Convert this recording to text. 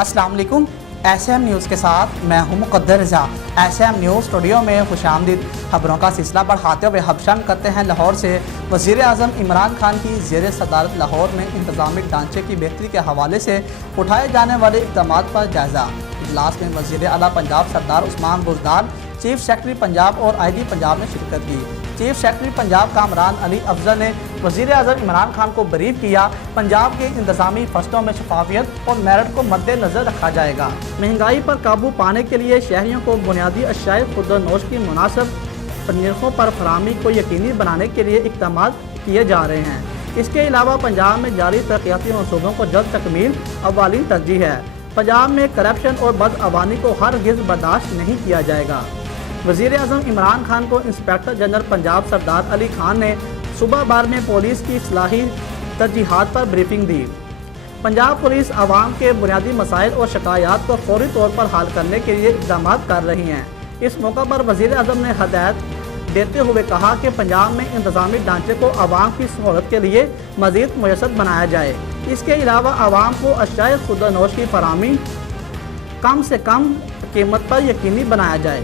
अस्सलाम वालेकुम। SM news के साथ मैं हूं मुक़द्दर रज़ा। SM न्यूज़ स्टूडियो में खुशामदीद। खबरों का सिलसिला बढ़ाते हुए हबशन करते हैं लाहौर से। वज़ीर आज़म इमरान खान की ज़ेर सदारत लाहौर में इंतज़ामी ढांचे की बेहतरी के हवाले से उठाए जाने वाले इक़दामात पर जायज़ा। इजलास में वज़ीर आला पंजाब सरदार उस्मान बुज़दार, चीफ सेक्रेटरी पंजाब और IG पंजाब ने शिरकत की। चीफ सेक्रेटरी पंजाब कामरान अली अफजल ने वज़ीर आज़म इमरान खान को ब्रीफ किया। पंजाब के इंतज़ामी फसलों में शफाफियत और मेरिट को मद्देनज़र रखा जाएगा। महंगाई पर काबू पाने के लिए शहरियों को बुनियादी अशियाए खुर्द-व-नोश की मुनासिब निर्खों पर फराहमी को यकीनी बनाने के लिए इक़दामात किए जा रहे हैं। इसके अलावा पंजाब में जारी तरक्याती मनसूबों को जल्द तकमील अव्वलीन तरजीह है। पंजाब में करप्शन और बदअवानी को हरगिज़ बर्दाश्त नहीं किया जाएगा। वज़ीर आज़म इमरान खान को इंस्पेक्टर जनरल पंजाब सरदार अली खान ने सुबह बार में पुलिस की इस्लाही तरजीहात पर ब्रीफिंग दी। पंजाब पुलिस आवाम के बुनियादी मसाइल और शिकायत को फौरी तौर पर हल करने के लिए इक़दाम कर रही हैं। इस मौका पर वज़ीर आज़म ने हदायत देते हुए कहा कि पंजाब में इंतज़ामी ढांचे को आवाम की सहूलत के लिए मज़ीद मुयस्सर बनाया जाए। इसके अलावा आवाम को अशियाए खुर्द-व-नोश की फराहमी कम से कम कीमत पर यकीनी बनाया जाए।